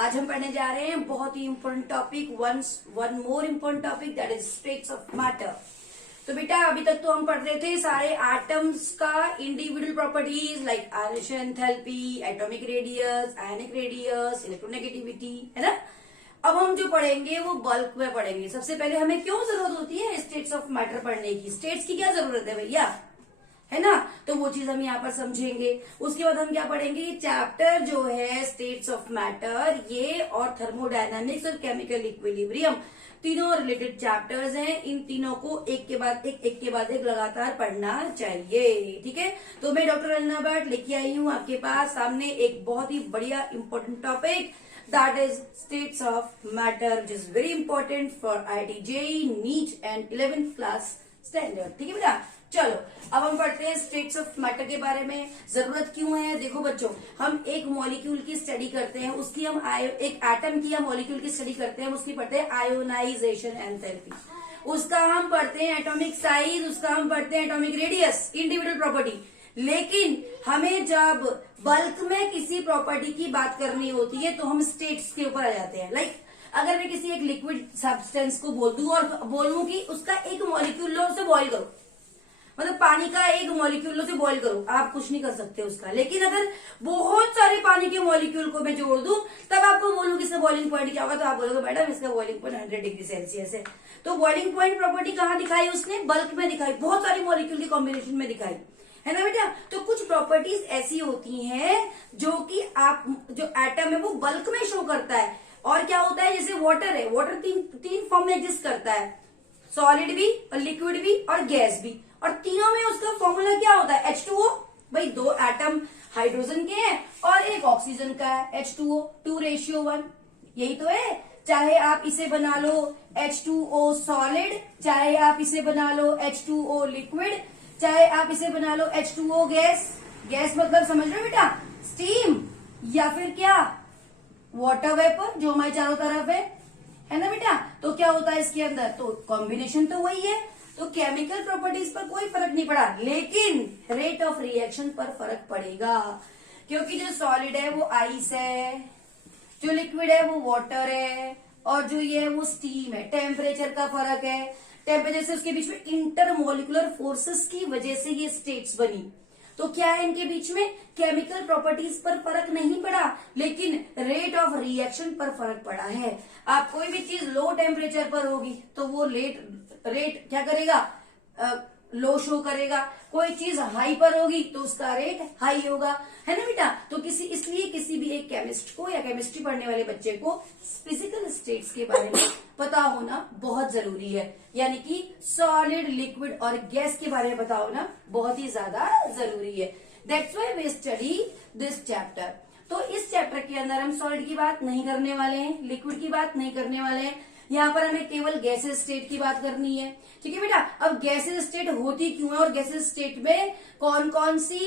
आज हम पढ़ने जा रहे हैं बहुत ही important topic, one more important topic, that is states of matter. तो बेटा अभी तक तो हम पढ़ रहे थे सारे एटम्स का individual properties like ionic enthalpy, atomic radius, ionic radius, electronegativity, है ना। अब हम जो पढ़ेंगे वो बल्क में पढ़ेंगे। सबसे पहले हमें क्यों जरूरत होती है स्टेट्स ऑफ मैटर पढ़ने की? स्टेट्स की क्या जरूरत है भैया, है ना। तो वो चीज हम यहाँ पर समझेंगे। उसके बाद हम क्या पढ़ेंगे, ये चैप्टर जो है स्टेट्स ऑफ मैटर, ये और थर्मोडायनामिक्स और केमिकल इक्विलिब्रियम, तीनों रिलेटेड चैप्टर्स हैं। इन तीनों को एक के बाद एक लगातार पढ़ना चाहिए, ठीक है। तो मैं डॉक्टर रंजना भट्ट लेके आई हूँ आपके पास सामने एक बहुत ही बढ़िया important topic, that is states of matter, which is very important for IIT JEE, neat and 11th class standard, ठीक है बेटा। चलो अब हम पढ़ते हैं स्टेट्स ऑफ मैटर के बारे में। जरूरत क्यों है? देखो बच्चों, हम एक मॉलिक्यूल की स्टडी करते हैं, उसकी हम एक एटम की या मॉलिक्यूल की स्टडी करते हैं, उसकी पढ़ते हैं आयोनाइजेशन एंथैल्पी, उसका हम पढ़ते हैं एटॉमिक साइज, उसका हम पढ़ते हैं एटॉमिक रेडियस, इंडिविजुअल प्रॉपर्टी। लेकिन हमें जब बल्क में किसी प्रॉपर्टी की बात करनी होती है तो हम स्टेट्स के ऊपर आ जाते हैं। लाइक अगर मैं किसी एक लिक्विड सब्सटेंस को बोल दूं और बोलूं कि उसका एक मॉलिक्यूल लो, उसे बॉइल करो, मतलब पानी का एक मॉलिक्यूल से बॉइल करो, आप कुछ नहीं कर सकते उसका। लेकिन अगर बहुत सारे पानी के मॉलिक्यूल को मैं जोड़ दूं तब आपको बोलूं कि इसका बॉइलिंग पॉइंट क्या होगा, तो आप बोलोगे मैडम इसका बॉइलिंग पॉइंट 100 डिग्री सेल्सियस है। तो बॉइलिंग पॉइंट प्रॉपर्टी कहाँ दिखाई उसने? बल्क में दिखाई, बहुत सारी मॉलिक्यूल के कॉम्बिनेशन में दिखाई, है ना बेटा। तो कुछ प्रॉपर्टीज ऐसी होती हैं जो कि आप जो एटम है वो बल्क में शो करता है। और क्या होता है, जैसे वाटर है, वाटर तीन फॉर्म में एग्जिस्ट करता है, सॉलिड भी और लिक्विड भी और गैस भी, और तीनों में उसका फॉर्मूला क्या होता है? H2O। भाई दो एटम हाइड्रोजन के हैं और एक ऑक्सीजन का है, H2O 2:1, यही तो है। चाहे आप इसे बना लो H2O सॉलिड, चाहे आप इसे बना लो H2O लिक्विड, चाहे आप इसे बना लो H2O गैस। गैस मतलब समझ रहे हो बेटा, स्टीम या फिर क्या, वाटर वेपर जो हमारे चारों तरफ है ना बेटा। तो क्या होता है इसके अंदर? तो कॉम्बिनेशन तो वही है। तो केमिकल प्रॉपर्टीज पर कोई फर्क नहीं पड़ा, लेकिन रेट ऑफ रिएक्शन पर फर्क पड़ेगा, क्योंकि जो सॉलिड है वो आइस है, जो लिक्विड है वो वाटर है, और जो ये है वो स्टीम है। टेम्परेचर का फर्क है, टेम्परेचर से उसके बीच में इंटरमोलिकुलर फोर्सेस की वजह से ये स्टेट्स बनी। तो क्या है इनके बीच में? केमिकल प्रॉपर्टीज पर फर्क नहीं पड़ा, लेकिन रेट ऑफ रिएक्शन पर फर्क पड़ा है। आप कोई भी चीज लो टेम्परेचर पर होगी तो वो रेट क्या करेगा? लो शो करेगा। कोई चीज हाई पर होगी तो उसका रेट हाई होगा, है ना बेटा। तो इसलिए किसी भी एक केमिस्ट को या केमिस्ट्री पढ़ने वाले बच्चे को फिजिकल स्टेट्स के बारे में पता होना बहुत जरूरी है, यानी कि सॉलिड, लिक्विड और गैस के बारे में पता होना बहुत ही ज्यादा जरूरी है। That's why we study this chapter. तो इस चैप्टर के अंदर हम सॉलिड की बात नहीं करने वाले हैं, लिक्विड की बात नहीं करने वाले हैं, यहाँ पर हमें केवल गैसेस स्टेट की बात करनी है, ठीक है बेटा। अब गैसेस स्टेट होती क्यों है और गैसेस स्टेट में कौन कौन सी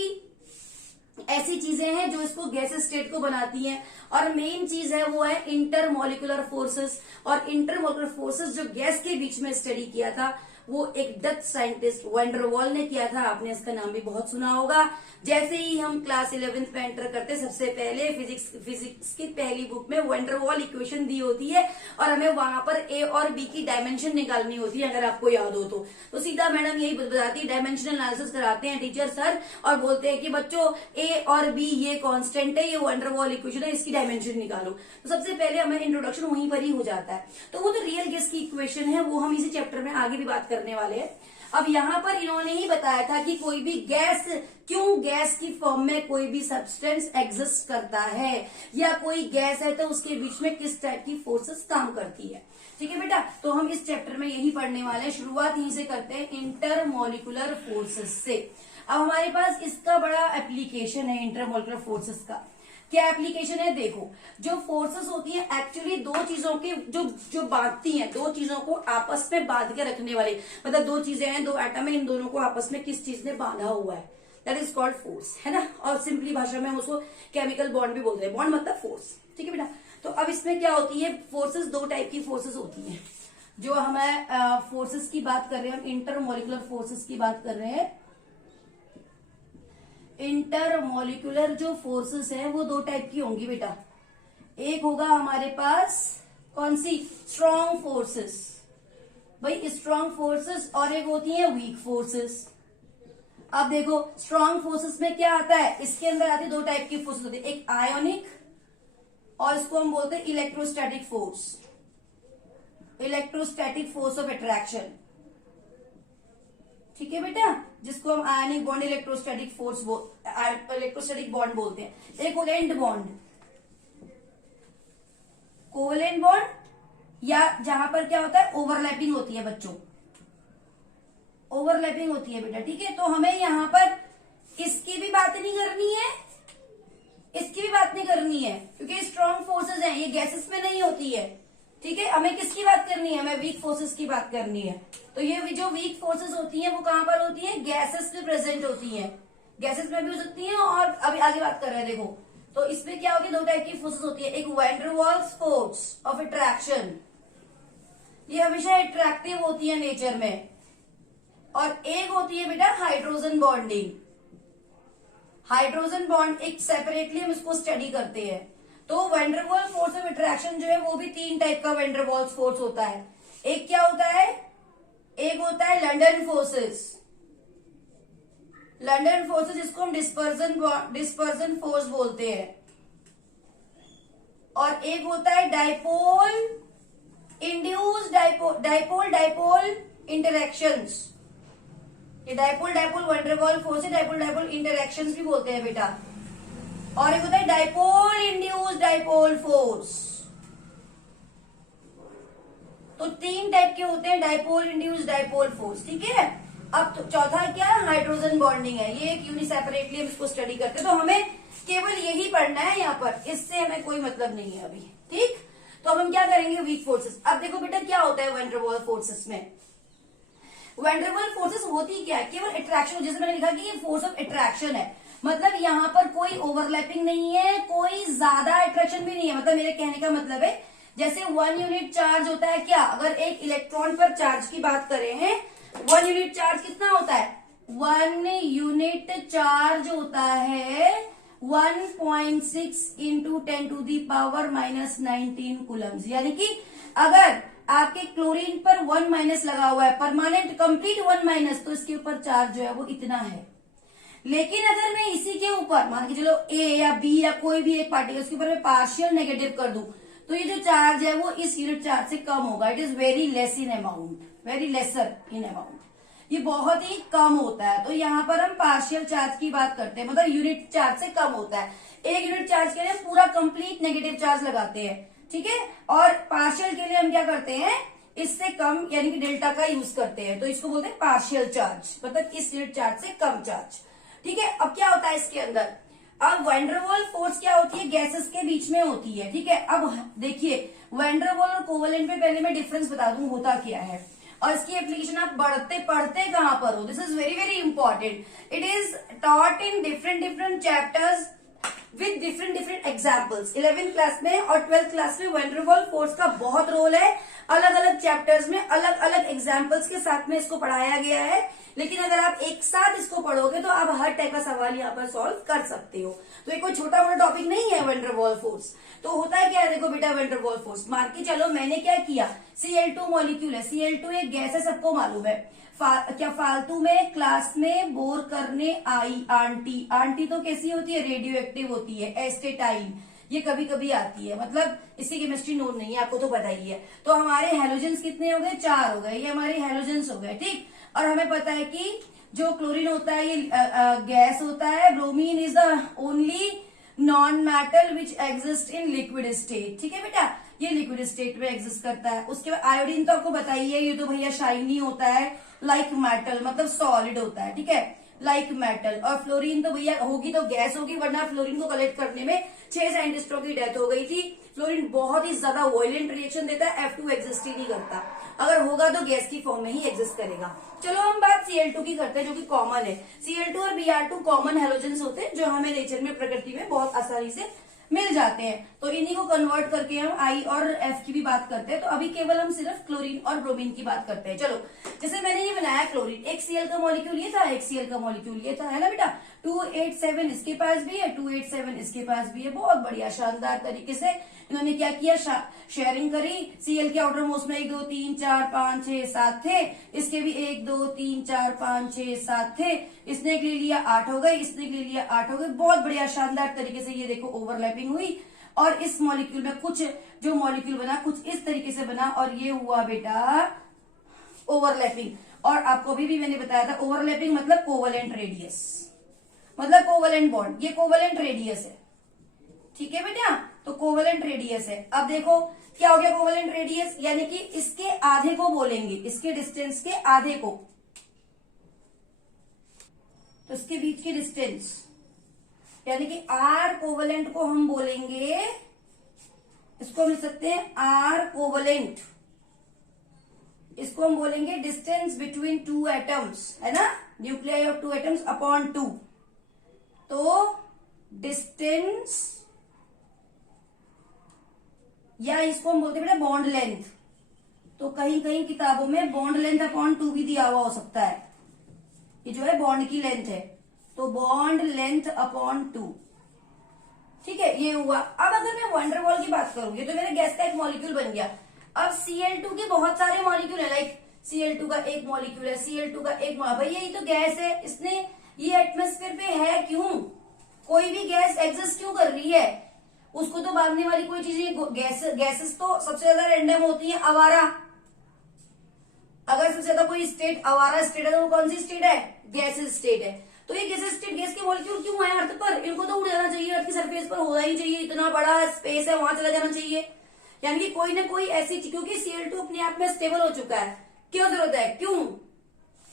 ऐसी चीजें हैं जो इसको गैसेस स्टेट को बनाती हैं? और मेन चीज है वो है इंटरमोलिकुलर फोर्सेस। और इंटरमोलिकुलर फोर्सेस जो गैस के बीच में स्टडी किया था वो एक डच साइंटिस्ट वैन डर वाल ने किया था। आपने इसका नाम भी बहुत सुना होगा। जैसे ही हम क्लास 11th में एंटर करते, सबसे पहले फिजिक्स की पहली बुक में वैन डर वाल इक्वेशन दी होती है और हमें वहां पर ए और बी की डायमेंशन निकालनी होती है, अगर आपको याद हो तो सीधा मैडम यही बताती है, डायमेंशनल एनालिसिस कराते हैं टीचर सर और बोलते हैं कि बच्चों ए और बी ये कांस्टेंट है, ये वैन डर वाल इक्वेशन है, इसकी डायमेंशन निकालो। तो सबसे पहले हमें इंट्रोडक्शन वहीं पर ही हो जाता है। तो वो तो रियल गैस की इक्वेशन है, वो हम इसी चैप्टर में आगे भी बात करने वाले हैं। अब यहाँ पर इन्होंने ही बताया था कि कोई भी गैस, क्यों गैस की फॉर्म में कोई भी सब्सटेंस एग्जिस्ट करता है या कोई गैस है तो उसके बीच में किस टाइप की फोर्सेस काम करती है, ठीक है बेटा। तो हम इस चैप्टर में यही पढ़ने वाले हैं। शुरुआत यहीं से करते हैं, इंटरमोलिकुलर फोर्सेस से। अब हमारे पास इसका बड़ा एप्लीकेशन है इंटरमोलिकुलर फोर्सेस का। क्या एप्लीकेशन है? देखो, जो फोर्सेस होती है एक्चुअली दो चीजों के जो बांधती हैं, दो चीजों को आपस में बांध के रखने वाले, मतलब दो चीजें हैं, दो एटम है, इन दोनों को आपस में किस चीज ने बांधा हुआ है, दैट इज कॉल्ड फोर्स, है ना। और सिंपली भाषा में हम उसको केमिकल बॉन्ड भी बोलते हैं। बॉन्ड मतलब फोर्स, ठीक है बेटा। तो अब इसमें क्या होती है, फोर्सेस दो टाइप की फोर्सेस होती हैं। जो हमें फोर्सेस की बात कर रहे हैं, हम इंटरमोलिकुलर फोर्सेस की बात कर रहे हैं। इंटरमोलिकुलर जो फोर्सेस है वो दो टाइप की होंगी बेटा। एक होगा हमारे पास कौन सी, स्ट्रॉन्ग फोर्सेस, भाई स्ट्रॉन्ग फोर्सेस, और एक होती है वीक फोर्सेस। अब देखो स्ट्रॉन्ग फोर्सेस में क्या आता है, इसके अंदर आती है दो टाइप की फोर्सेस होती है, एक आयोनिक और इसको हम बोलते हैं electrostatic force, electrostatic force of attraction. ठीक है बेटा, जिसको हम ionic bond electrostatic force electrostatic bond बोलते हैं। एक कोवेलेंट बॉन्ड, कोवेलेंट बॉन्ड, या जहां पर क्या होता है ओवरलैपिंग होती है बच्चों, ओवरलैपिंग होती है बेटा। ठीक है, तो हमें यहां पर इसकी भी बात नहीं करनी है, इसकी भी बात नहीं करनी है, क्योंकि स्ट्रॉन्ग फोर्सेस हैं, ये गैसेस में नहीं होती है। ठीक है, हमें किसकी बात करनी है, हमें वीक फोर्सेस की बात करनी है। तो ये जो वीक फोर्सेस होती हैं वो कहां पर होती है, गैसेस में प्रेजेंट होती हैं, गैसेस में भी हो सकती हैं, और अभी आगे बात कर रहे हैं देखो। तो इसमें क्या होती है, दो टाइप की फोर्सेस होती है, एक van der Waals force of attraction, ये हमेशा अट्रैक्टिव होती है नेचर में, और एक होती है बेटा हाइड्रोजन बॉन्डिंग। हाइड्रोजन बॉन्ड एक सेपरेटली हम इसको स्टडी करते हैं। तो van der Waals force of attraction जो है वो भी तीन टाइप का वैन डर वाल्स फोर्स होता है। एक क्या होता है, एक होता है लंडन फोर्सेस, लंडन फोर्सेस जिसको हम डिस्पर्जन फोर्स बोलते हैं, और एक होता है डाइपोल इंड्यूस डाइपोल इंटरेक्शंस। ये dipole van der Waals force है, डाइपोल इंटरेक्शंस भी बोलते हैं बेटा। और एक होता है डाइपोल इंड्यूस डाइपोल फोर्स। तो तीन टाइप के होते हैं डाइपोल इंड्यूस डाइपोल फोर्स। ठीक है, अब तो चौथा क्या है, हाइड्रोजन बॉन्डिंग है, ये एक यूनि सेपरेटली हम इसको स्टडी करते हैं। तो हमें केवल यही पढ़ना है यहाँ पर, इससे हमें कोई मतलब नहीं है अभी। ठीक, तो अब हम क्या करेंगे, वीक फोर्सेस। अब देखो बेटा क्या होता है वैन डर वाल्स फोर्सेस में, वैन डर वाल्स फोर्सेस होती क्या है, केवल अट्रैक्शन, जैसे मैंने लिखा कि ये फोर्स ऑफ अट्रैक्शन है, मतलब यहाँ पर कोई ओवरलैपिंग नहीं है, कोई ज्यादा अट्रैक्शन भी नहीं है। मतलब मेरे कहने का मतलब है जैसे 1 यूनिट चार्ज होता है, क्या अगर एक इलेक्ट्रॉन पर चार्ज की बात करें हैं, 1 यूनिट चार्ज कितना होता है, 1 यूनिट चार्ज होता है 1.6 इंटू 10⁻⁻19 कूलम्स। यानी कि अगर आपके क्लोरीन पर 1 माइनस लगा हुआ है, परमानेंट कंप्लीट 1 माइनस, तो इसके ऊपर चार्ज जो है वो इतना है। लेकिन अगर मैं इसी के ऊपर मान के चलो ए या बी या कोई भी एक पार्टिकल, उसके ऊपर मैं पार्शियल नेगेटिव कर दूं, तो ये जो चार्ज है वो इस यूनिट चार्ज से कम होगा। It is very less in amount, very lesser in amount, ये बहुत ही कम होता है। तो यहाँ पर हम पार्शियल चार्ज की बात करते हैं, मतलब यूनिट चार्ज से कम होता है। एक यूनिट चार्ज के लिए हम पूरा कंप्लीट नेगेटिव चार्ज लगाते हैं, ठीक है, और पार्शियल के लिए हम क्या करते हैं, इससे कम यानी कि डेल्टा का यूज करते हैं, तो इसको बोलते हैं पार्शियल चार्ज, मतलब इस यूनिट चार्ज से कम चार्ज। ठीक है, अब क्या होता है इसके अंदर, अब वैन डर वाल्स फोर्स क्या होती है, गैसेस के बीच में होती है। ठीक है, अब देखिए वैन डर वाल्स और कोवेलेंट में पहले मैं डिफरेंस बता दूं होता क्या है, और इसकी एप्लीकेशन आप पढ़ते कहां पर हो, this is very very important. It is taught in different chapters with different examples. 11th class में और 12th क्लास में वैन डर वाल्स फोर्स का बहुत रोल है, अलग अलग चैप्टर्स में अलग अलग एग्जाम्पल्स के साथ में इसको पढ़ाया गया है। लेकिन अगर आप एक साथ इसको पढ़ोगे तो आप हर टाइप का सवाल यहाँ पर सॉल्व कर सकते हो। तो ये कोई छोटा मोटा टॉपिक नहीं है वैन डर वाल्स फोर्स। तो होता है क्या है, देखो बेटा वैन डर वाल्स फोर्स मान के चलो मैंने क्या किया, Cl2 मॉलिक्यूल है, Cl2 एक गैस है, सबको मालूम है। क्या फालतू में क्लास में बोर करने आई आंटी, आंटी तो कैसी होती है, रेडियो एक्टिव होती है, एस्टेटाइन, ये कभी कभी आती है, मतलब इसकी केमिस्ट्री नोट नहीं है, आपको तो पता ही है। तो हमारे हेलोजेंस कितने हो गए, 4 हो गए, ये हमारे हेलोजेंस हो गए। ठीक, और हमें पता है कि जो क्लोरीन होता है ये गैस होता है, bromine is the only non metal which exist in liquid state. ठीक है बेटा, ये लिक्विड स्टेट में एग्जिस्ट करता है। उसके बाद आयोडीन तो आपको बताइए, ये तो भैया शाइनी होता है, लाइक मेटल, मतलब सॉलिड होता है, ठीक है, लाइक मेटल। और फ्लोरीन तो भैया होगी तो गैस होगी, वरना फ्लोरीन को कलेक्ट करने में 6 साइंटिस्टों की डेथ हो गई थी। फ्लोरीन बहुत ही ज्यादा वायलेंट रिएक्शन देता है, F2 एग्जिस्ट ही नहीं करता, अगर होगा तो गैस की फॉर्म में ही एग्जिस्ट करेगा। चलो हम बात Cl2 की करते हैं, जो कि कॉमन है। Cl2 और Br2 कॉमन हेलोजेंस होते हैं, जो हमें नेचर में, प्रकृति में बहुत आसानी से मिल जाते हैं। तो इन्हीं को कन्वर्ट करके हम I और F की भी बात करते हैं। तो अभी केवल हम सिर्फ क्लोरीन और ब्रोमीन की बात करते हैं। चलो, जैसे मैंने ये बनाया क्लोरीन, एक Cl का मॉलिक्यूल ये था, एक Cl का मॉलिक्यूल ये था, है ना बेटा। 287 इसके पास भी है, 287 इसके पास भी है, बहुत बढ़िया शानदार तरीके से इन्होंने क्या किया, शेयरिंग करी। Cl के आउटर मोस्ट में 1 2 3 4 5 6 7 थे, इसके भी 1 2 3 4 5 6 7 थे। इसने एक ले लिया 8 हो गए, इसने एक ले लिया 8 हो गए। बहुत बढ़िया शानदार तरीके से ये देखो ओवरलैपिंग हुई और इस मॉलिक्यूल में कुछ जो मॉलिक्यूल बना कुछ इस तरीके से बना और ये हुआ बेटा ओवरलैपिंग। और आपको अभी भी मैंने बताया था ओवरलैपिंग मतलब कोवलेंट रेडियस, मतलब कोवलेंट बॉन्ड, ये कोवलेंट रेडियस है। ठीक है बेटा, तो कोवलेंट रेडियस है। अब देखो क्या हो गया कोवलेंट रेडियस, यानी कि इसके आधे को बोलेंगे, इसके डिस्टेंस के आधे को, तो इसके बीच की डिस्टेंस यानी कि आर कोवलेंट को हम बोलेंगे, इसको मिल सकते हैं आर कोवलेंट, इसको हम बोलेंगे डिस्टेंस बिटवीन टू एटम्स, है ना, nuclei of two atoms upon 2। तो डिस्टेंस या इसको हम बोलते हैं बेटा बॉन्ड लेंथ। तो कहीं कहीं किताबों में बॉन्ड लेंथ अपॉन 2 भी दिया हुआ हो सकता है, ये जो है बॉन्ड की लेंथ है, तो बॉन्ड लेंथ अपॉन 2। ठीक है, ये हुआ। अब अगर मैं वंडरवॉल की बात करूं, ये तो मेरे गैस का एक मॉलिक्यूल बन गया। अब Cl2 के बहुत सारे मॉलिक्यूल है, लाइक Cl2 का एक मॉलिक्यूल है, Cl2 का एक भाई यही तो गैस है, इसने ये एटमॉस्फेयर पे है क्यों, कोई भी गैस एग्जिस्ट क्यों कर रही है, उसको तो बांधने वाली कोई चीज नहीं। गैसेस तो सबसे ज्यादा रैंडम होती है, आवारा। अगर सबसे ज्यादा कोई स्टेट आवारा स्टेट है तो वो कौन सी स्टेट है, गैसेस स्टेट है। तो ये गैसेस स्टेट, गैस के मॉलिक्यूल क्यों है अर्थ पर, इनको तो उड़ जाना चाहिए, अर्थ की सरफेस पर होना ही चाहिए, इतना बड़ा स्पेस है वहां चला जाना चाहिए। यानी कि कोई ना कोई ऐसी, क्योंकि Cl2 अपने आप में स्टेबल हो चुका है, क्यों जरूरत है, क्यों,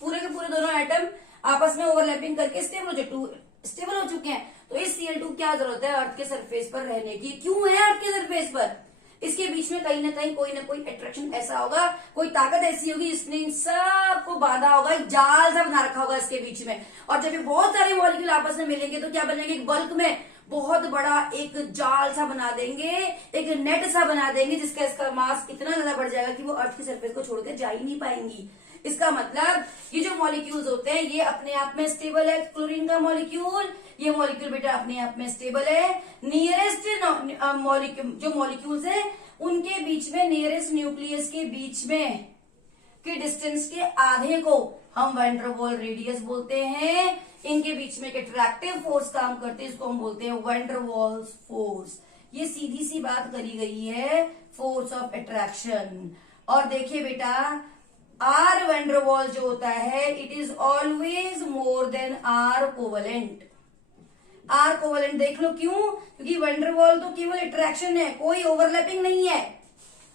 पूरे के पूरे दोनों एटम आपस में ओवरलैपिंग करके स्टेबल हो चुके हैं। तो इस Cl2 क्या जरूरत है अर्थ के सरफेस पर रहने की, क्यों है अर्थ के सरफेस पर, इसके बीच में कहीं ना कहीं कोई ना कोई अट्रैक्शन ऐसा होगा, कोई ताकत ऐसी होगी जिसने इन सबको बांधा होगा, जाल सा बना रखा होगा इसके बीच में। और जब ये बहुत सारे मॉलिक्यूल आपस में मिलेंगे तो क्या बनेंगे, एक बल्क में बहुत बड़ा एक जाल सा बना देंगे, एक नेट सा बना देंगे, जिसका इसका मास इतना ज्यादा बढ़ जाएगा कि वो अर्थ की सरफेस को छोड़कर जा ही नहीं पाएंगी। इसका मतलब ये जो मॉलिक्यूल्स होते हैं ये अपने आप में स्टेबल है। क्लोरीन का मॉलिक्यूल, ये मॉलिक्यूल बेटा अपने आप में स्टेबल है। नियरेस्ट मॉलिक्यूल, जो मॉलिक्यूल्स है उनके बीच में, नियरेस्ट न्यूक्लियस के बीच में के डिस्टेंस के आधे को हम वैन डर वाल रेडियस बोलते हैं। इनके बीच में एक अट्रैक्टिव फोर्स काम करते हैं, इसको हम बोलते हैं वैन डर वाल्स फोर्स। ये सीधी सी बात करी गई है, फोर्स ऑफ अट्रैक्शन। और देखिए बेटा आर वैन डर वाल जो होता है it is always more than R covalent. R covalent देख लो क्यों, क्योंकि वैन डर वाल तो केवल अट्रैक्शन है, कोई ओवरलैपिंग नहीं है।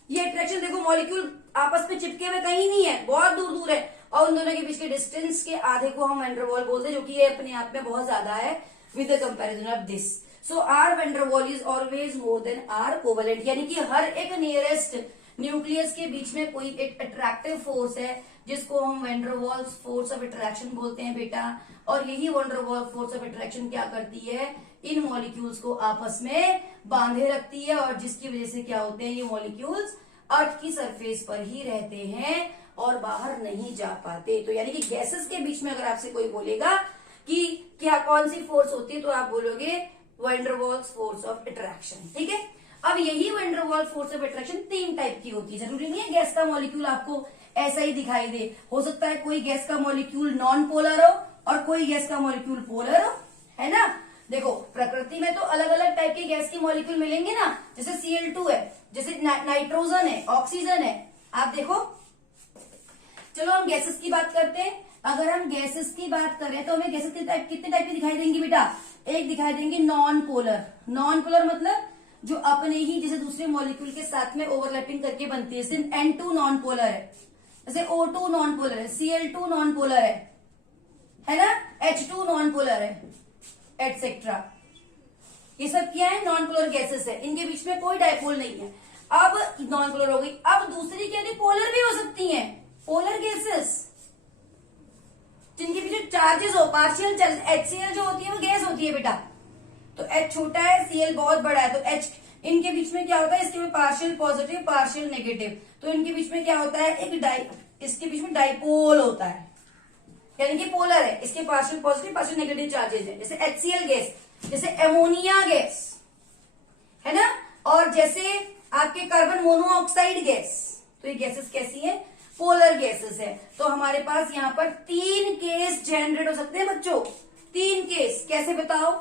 ये अट्रैक्शन देखो मॉलिक्यूल आपस में चिपके हुए कहीं नहीं है, बहुत दूर दूर है, और उन दोनों के बीच के डिस्टेंस के आधे को हम वैन डर वाल बोलते हैं, जो कि ये अपने आप में बहुत ज्यादा है with the comparison of this. So R van der Waals is always more than R covalent, यानी कि हर एक नियरेस्ट न्यूक्लियस के बीच में कोई एक अट्रैक्टिव फोर्स है जिसको हम van der Waals force of attraction बोलते हैं बेटा। और यही वैन डर वाल फोर्स ऑफ अट्रैक्शन क्या करती है, इन मॉलिक्यूल्स को आपस में बांधे रखती है, और जिसकी वजह से क्या होते हैं ये मॉलिक्यूल्स अर्थ की सरफेस पर ही रहते हैं और बाहर नहीं जा पाते। तो यानी कि गैसेस के बीच में अगर आपसे कोई बोलेगा कि क्या कौन सी फोर्स होती है तो आप बोलोगे van der Waals force of attraction. ठीक है, अब यही वैन डर वाल फोर्स ऑफ अट्रैक्शन 3 टाइप की होती है। जरूरी नहीं है गैस का मॉलिक्यूल आपको ऐसा ही दिखाई दे, हो सकता है कोई गैस का मॉलिक्यूल नॉन पोलर हो और कोई गैस का मॉलिक्यूल पोलर हो, है ना। देखो प्रकृति में तो अलग अलग टाइप के गैस के मॉलिक्यूल मिलेंगे ना, जैसे Cl2 है, जैसे नाइट्रोजन है, ऑक्सीजन है। आप देखो, चलो हम गैसेस की बात करते हैं। अगर हम गैसेस की बात करें तो हमें गैसेस के टाइप कितने टाइप की दिखाई देंगी बेटा, एक दिखाई देंगी नॉन पोलर। नॉन पोलर मतलब जो अपने ही जैसे दूसरे मॉलिक्यूल के साथ में ओवरलैपिंग करके बनती है, जैसे N2 नॉन पोलर है, जैसे O2 नॉन पोलर है, Cl2 नॉन पोलर है ना, H2 नॉन पोलर है, एटसेट्रा। ये सब क्या है, नॉन पोलर गैसेस है, इनके बीच में कोई डायपोल नहीं है। अब नॉन पोलर हो गई, अब दूसरी क्या है, पोलर भी हो सकती हैं, पोलर गैसेस जिनके पीछे चार्जेस हो, पार्शियल चार्ज। HCl जो होती है वो गैस होती है बेटा, तो H छोटा है, Cl बहुत बड़ा है, तो H इनके बीच में क्या होता है, इसके में पार्शियल पॉजिटिव पार्शियल नेगेटिव, तो इनके बीच में क्या होता है, एक इसके बीच में डाइपोल होता है, यानी कि पोलर है, इसके partial positive partial negative charges है। जैसे HCl गैस, जैसे एमोनिया गैस, है ना, और जैसे आपके कार्बन मोनोऑक्साइड गैस, तो ये गैसेस कैसी है, पोलर गैसेस है। तो हमारे पास यहाँ पर 3 केस जनरेट हो सकते हैं बच्चों, 3 केस। कैसे बताओ?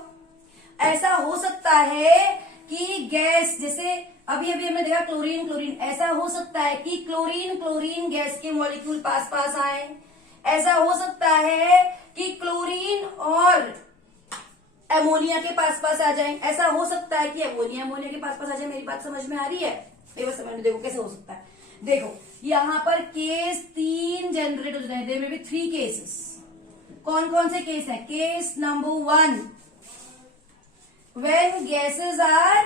ऐसा हो सकता है कि गैस, जैसे अभी अभी हमने देखा क्लोरीन क्लोरीन, ऐसा हो सकता है कि क्लोरीन क्लोरीन गैस के मॉलिक्यूल पास पास आए। ऐसा हो सकता है कि क्लोरीन और एमोनिया के पास पास आ जाए। ऐसा हो सकता है कि एमोनिया एमोनिया के पास पास आ जाए। मेरी बात समझ में आ रही है? मेरी बात समझ में, देखो कैसे हो सकता है। देखो यहां पर केस 3 जनरेट हो जाते हैं, देयर मे बी 3 केसेस। कौन कौन से केस है? Case number 1, when gases are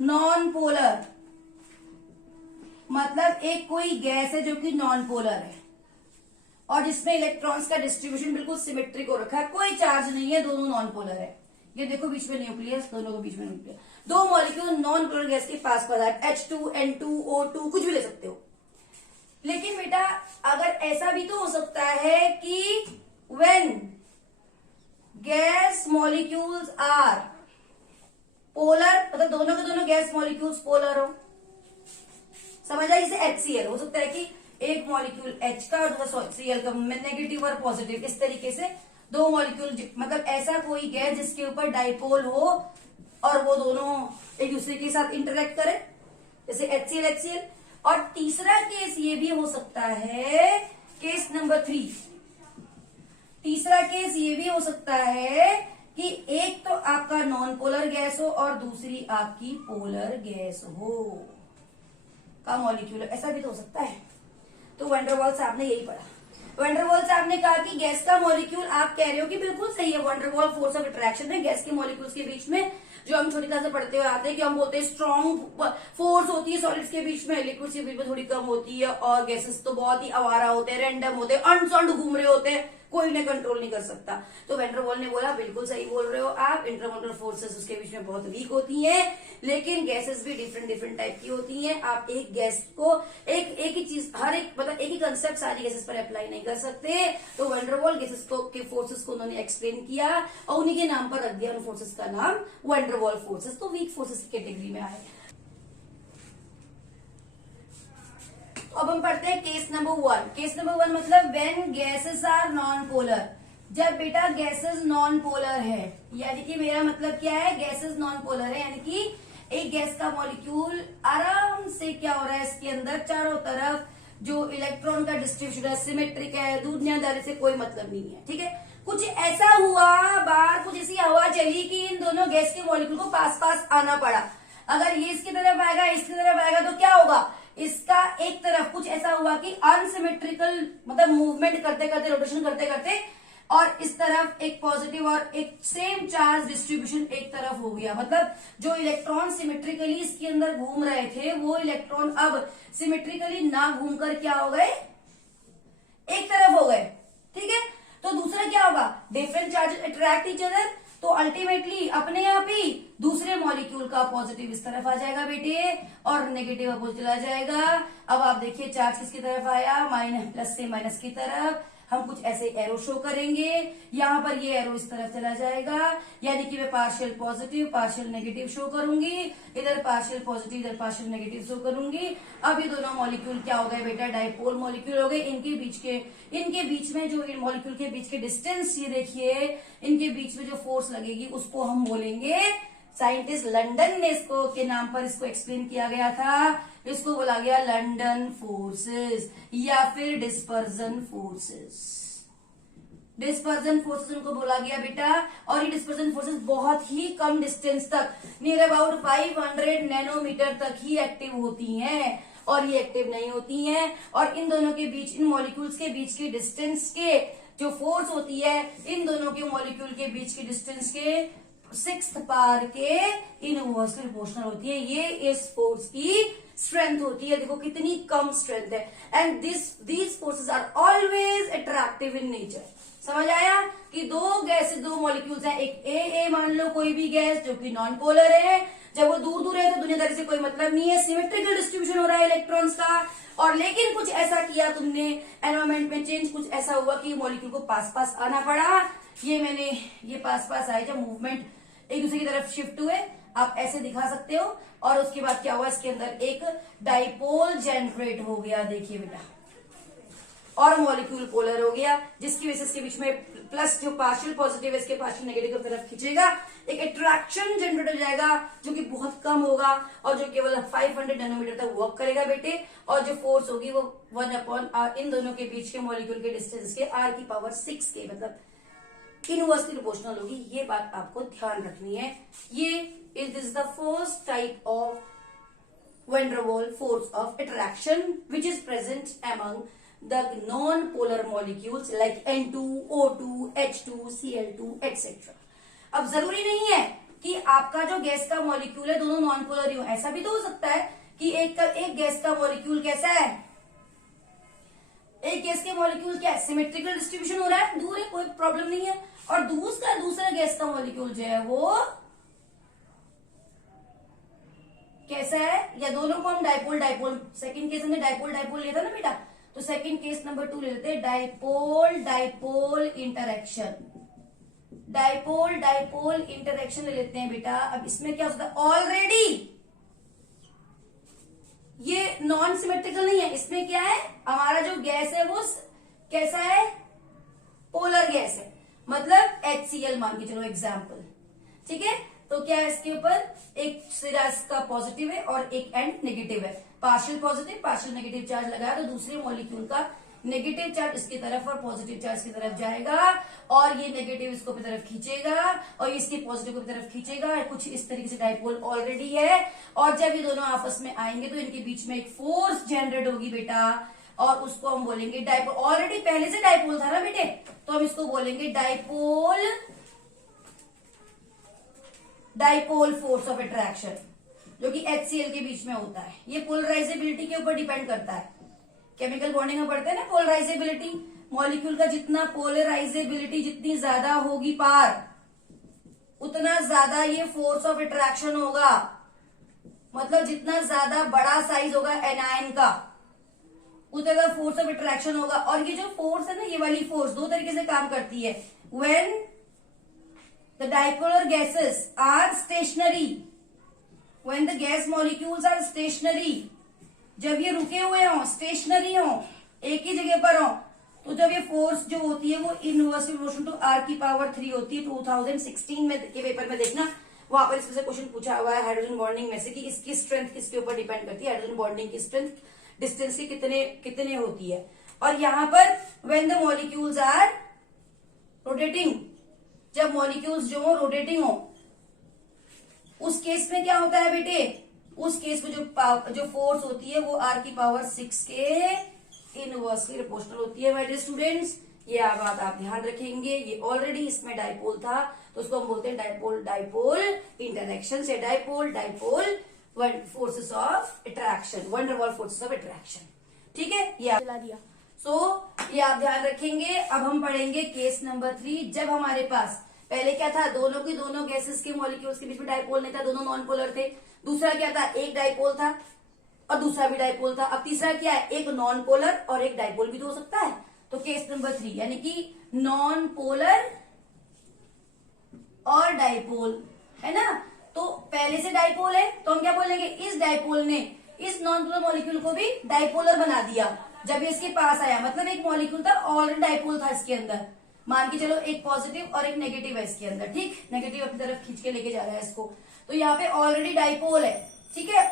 non polar, मतलब एक कोई गैस है जो कि नॉन पोलर है और जिसमें इलेक्ट्रॉन्स का डिस्ट्रीब्यूशन बिल्कुल सिमेट्रिक हो रखा है, कोई चार्ज नहीं है, दोनों नॉन पोलर है। ये देखो बीच में न्यूक्लियस, दोनों के बीच में nucleus, 2 molecule non polar gas के पास पास है, H2, N2, O2 कुछ भी ले सकते हो। लेकिन बेटा अगर ऐसा भी तो हो सकता है कि when gas molecules are polar, मतलब दोनों के दोनों गैस मॉलिक्यूल्स पोलर हो। समझ आई? जैसे HCl हो सकता है कि एक मॉलिक्यूल H का और दूसरा Cl का, नेगेटिव और पॉजिटिव, इस तरीके से 2 मॉलिक्यूल, मतलब ऐसा कोई गैस जिसके ऊपर डाइपोल हो और वो दोनों एक दूसरे के साथ इंटरेक्ट करें, जैसे HCl HCl। और तीसरा केस ये भी हो सकता है, केस नंबर 3, तीसरा केस ये भी हो सकता है कि एक तो आपका नॉन पोलर गैस हो और दूसरी आपकी पोलर गैस हो का मॉलिक्यूल, ऐसा भी तो हो सकता है। तो वैन डर वाल्स साहब ने यही पढ़ा। वैन डर वाल्स साहब ने कहा कि गैस का मॉलिक्यूल, आप कह रहे हो कि बिल्कुल सही है, van der Waals force of attraction में गैस के मॉलिक्यूल्स के बीच में, जो हम छोटी क्लास से पढ़ते हुए आते हैं कि हम बोलते हैं स्ट्रॉन्ग फोर्स होती है सॉलिड्स के बीच में, लिक्विड्स के बीच में थोड़ी कम होती है, और गैसेस तो बहुत ही आवारा होते हैं, रैंडम होते हैं, अनसॉल्ड घूम रहे होते हैं, कोई इन्हें कंट्रोल नहीं कर सकता। तो वैन डर वाल्स ने बोला बिल्कुल सही बोल रहे हो आप, इंटरमोलर फोर्सेस उसके बीच में बहुत वीक होती हैं, लेकिन गैसेस भी डिफरेंट डिफरेंट टाइप की होती हैं। आप एक गैस को एक ही चीज, हर एक मतलब एक ही कंसेप्ट सारी गैसेस पर अप्लाई नहीं कर सकते। तो वैन डर वाल्स गैसेस को के फोर्सेस को उन्होंने एक्सप्लेन किया और उन्हीं के नाम पर रख दिया उन फोर्सेस का नाम वैन डर वाल्स फोर्सेस। तो वीक फोर्सेस की कैटेगरी में आए। अब हम पढ़ते हैं केस नंबर 1। केस नंबर 1 मतलब when gases are non polar, जब बेटा गैसेस नॉन पोलर है, यानी कि मेरा मतलब क्या है, गैसेस नॉन पोलर है, यानी कि एक गैस का मॉलिक्यूल आराम से क्या हो रहा है, इसके अंदर चारों तरफ जो इलेक्ट्रॉन का डिस्ट्रीब्यूशन है सिमेट्रिक है, दुनियादारी से कोई मतलब नहीं है, ठीक है। कुछ ऐसा हुआ, बाहर कुछ ऐसी हवा चली कि इन दोनों गैस के मॉलिक्यूल को पास पास आना पड़ा। अगर ये इसकी तरफ आएगा, इसकी तरफ आएगा, तो क्या होगा, इसका एक तरफ कुछ ऐसा हुआ कि अनसिमेट्रिकल, मतलब मूवमेंट करते करते, रोटेशन करते करते, और इस तरफ एक पॉजिटिव और एक सेम चार्ज डिस्ट्रीब्यूशन एक तरफ हो गया। मतलब जो इलेक्ट्रॉन सिमेट्रिकली इसके अंदर घूम रहे थे, वो इलेक्ट्रॉन अब सिमेट्रिकली ना घूमकर क्या हो गए, एक तरफ हो गए, ठीक है। तो दूसरा क्या होगा, different charges attract each other, तो अल्टीमेटली अपने आप ही दूसरे मॉलिक्यूल का पॉजिटिव इस तरफ आ जाएगा बेटे और नेगेटिव अपोजिट चला जाएगा। अब आप देखिए चार्ज किसकी तरफ आया, माइनस, प्लस से माइनस की तरफ। हम कुछ ऐसे एरो शो करेंगे, यहाँ पर ये एरो इस तरफ चला जाएगा, यानी कि मैं partial positive partial negative show करूंगी, इधर पार्शियल पॉजिटिव इधर पार्शियल नेगेटिव शो करूंगी। अब ये दोनों मॉलिक्यूल क्या हो गए बेटा, डाइपोल मॉलिक्यूल हो गए। इनके बीच में जो इन मॉलिक्यूल के बीच के डिस्टेंस, ये देखिए इनके बीच में जो फोर्स लगेगी उसको हम बोलेंगे, साइंटिस्ट लंदन ने इसको के नाम पर इसको एक्सप्लेन किया गया था, इसको बोला गया लंदन फोर्सेस या फिर डिस्पर्जन फोर्सेस। डिस्पर्जन फोर्सेस उनको बोला गया बेटा, और ये डिस्पर्जन फोर्सेस बहुत ही कम डिस्टेंस तक, नियर अबाउट 500 नैनोमीटर तक ही एक्टिव होती हैं, और ये एक्टिव नहीं होती हैं। और इन दोनों के बीच, इन मॉलिक्यूल्स के बीच के डिस्टेंस के जो फोर्स होती है, इन दोनों के मॉलिक्यूल के बीच के डिस्टेंस के 6th पावर के इनवर्सली प्रोपोर्शनल होती है। ये इस फोर्स की स्ट्रेंथ होती है, देखो कितनी कम स्ट्रेंथ है। And these forces are always attractive in nature. समझ आया कि दो मॉलिक्यूल्स हैं, एक ए मान लो कोई भी गैस जो कि नॉन पोलर है, जब वो दूर दूर है तो दुनियादारी से कोई मतलब नहीं है, सिमेट्रिकल डिस्ट्रीब्यूशन हो रहा है इलेक्ट्रॉन्स का, और लेकिन कुछ ऐसा किया तुमने एनवायरमेंट में चेंज, कुछ ऐसा हुआ कि मॉलिक्यूल को पास पास आना पड़ा। ये पास पास आए, जब मूवमेंट एक दूसरे की तरफ शिफ्ट हुए, आप ऐसे दिखा सकते हो। और उसके बाद क्या हुआ, इसके अंदर एक डाइपोल जनरेट हो गया, देखिए बेटा, और मॉलिक्यूल पोलर हो गया, जिसकी वजह से इसके बीच में प्लस जो पार्शियल पॉजिटिव है इसके पार्शियल नेगेटिव की तरफ खींचेगा, एक अट्रैक्शन जनरेट हो जाएगा जो कि बहुत कम होगा और जो केवल 500 नैनोमीटर तक वर्क करेगा बेटे। और जो फोर्स होगी वो 1/r, इन दोनों के बीच के मॉलिक्यूल के डिस्टेंस के r की पावर 6 के मतलब इनवर्सली प्रोपोर्शनल होगी। ये बात आपको ध्यान रखनी है। ये is the first type of van der Waals force of attraction which is present among the non-polar molecules like N2, O2, H2, Cl2, etc. अब जरूरी नहीं है कि आपका जो गैस का मॉलिक्यूल है दोनों नॉन पोलर ही हो, ऐसा भी तो हो सकता है कि एक गैस का मॉलिक्यूल कैसा है, एक गैस के मॉलिक्यूल क्या है, सिमेट्रिकल डिस्ट्रीब्यूशन हो रहा है, दूर है, कोई प्रॉब्लम नहीं है, और दूसरा गैस का मॉलिक्यूल जो है वो कैसा है, या दोनों को हम डाइपोल डाइपोल, सेकंड केस में डाइपोल डाइपोल लिया था ना बेटा, तो सेकंड केस नंबर 2 ले लेते हैं, dipole dipole interaction, dipole dipole interaction ले लेते हैं बेटा। अब इसमें क्या होता है, ऑलरेडी ये नॉन सिमेट्रिकल नहीं है, इसमें क्या है, हमारा जो गैस है वो कैसा है, पोलर गैस है, मतलब HCl मान के चलो एग्जाम्पल, ठीक है। तो क्या है, इसके ऊपर एक सिरा इसका पॉजिटिव है और एक एंड नेगेटिव है, partial positive partial negative charge लगाया तो दूसरे मॉलिक्यूल का नेगेटिव चार्ज इसकी तरफ और पॉजिटिव चार्ज की तरफ जाएगा, और ये नेगेटिव इसको की तरफ खींचेगा और इसके पॉजिटिव की तरफ खींचेगा, कुछ इस तरीके से डाइपोल ऑलरेडी है। और जब ये दोनों आपस में आएंगे तो इनके बीच में एक फोर्स जनरेट होगी बेटा, और उसको हम बोलेंगे डाइपोल, ऑलरेडी पहले से डाइपोल था ना बेटे, तो हम इसको बोलेंगे डाइपोल फोर्स ऑफ अट्रैक्शन, जो कि HCl के बीच में होता है। ये पोलराइजेबिलिटी के ऊपर डिपेंड करता है, केमिकल बॉन्डिंग में पढ़ते हैं ना पोलराइजेबिलिटी, मॉलिक्यूल का जितना पोलराइजेबिलिटी जितनी ज्यादा होगी पार, उतना ज्यादा ये फोर्स ऑफ अट्रैक्शन होगा, मतलब जितना ज्यादा बड़ा साइज होगा एनायन का उतना फोर्स ऑफ अट्रैक्शन होगा। और ये जो फोर्स है ना, ये वाली फोर्स दो तरीके से काम करती है, when the dipolar gases are stationary, when the gas molecules are stationary, जब ये रुके हुए हों, स्टेशनरी हों, एक ही जगह पर हों, तो जब ये फोर्स जो होती है वो इनवर्सली प्रोपोर्शनल टू r की पावर 3 होती है। 2016 में के पेपर में देखना, वहां पर इसमें से क्वेश्चन पूछा हुआ है हाइड्रोजन बॉन्डिंग में से कि इसकी स्ट्रेंथ किसके ऊपर डिपेंड करती है, हाइड्रोजन बॉन्डिंग की स्ट्रेंथ डिस्टेंस की कितने होती है। और यहाँ पर when the molecules are rotating, जब मॉलिक्यूल्स जो हो रोटेटिंग हो, उस केस में क्या होता है बेटे, उस केस में जो फोर्स होती है वो r की पावर 6 के इनवर्सली प्रोपोर्शनल होती है। माय डियर स्टूडेंट्स, ये बात आप ध्यान रखेंगे। ये ऑलरेडी इसमें डाइपोल था तो उसको हम बोलते हैं डाइपोल डाइपोल इंटरेक्शन से, dipole dipole forces of attraction, van der Waals forces of attraction, ठीक है। ये आप चला दिया, ये आप ध्यान रखेंगे। अब हम पढ़ेंगे केस नंबर 3, जब हमारे पास पहले क्या था, दोनों गैसेस के मॉलिक्यूल्स के बीच में डाइपोल नहीं था, दोनों नॉन पोलर थे। दूसरा क्या था, एक डाइपोल था और दूसरा भी डाइपोल था। अब तीसरा क्या है, एक नॉन पोलर और एक डाइपोल भी तो हो सकता है। तो केस नंबर 3 यानी कि नॉन पोलर और डाइपोल है ना, तो पहले से डाइपोल है तो हम क्या बोलेंगे, इस डाइपोल ने इस नॉन पोलर मॉलिक्यूल को भी डाइपोलर बना दिया जब ये इसके पास आया, मतलब एक मॉलिक्यूल था ऑलरेडी डाइपोल था इसके अंदर, मान के चलो एक पॉजिटिव और एक नेगेटिव है इसके अंदर, ठीक, नेगेटिव अपनी तरफ खींच के लेके जा रहा है इसको, तो यहाँ पे ऑलरेडी डाइपोल है, ठीक है।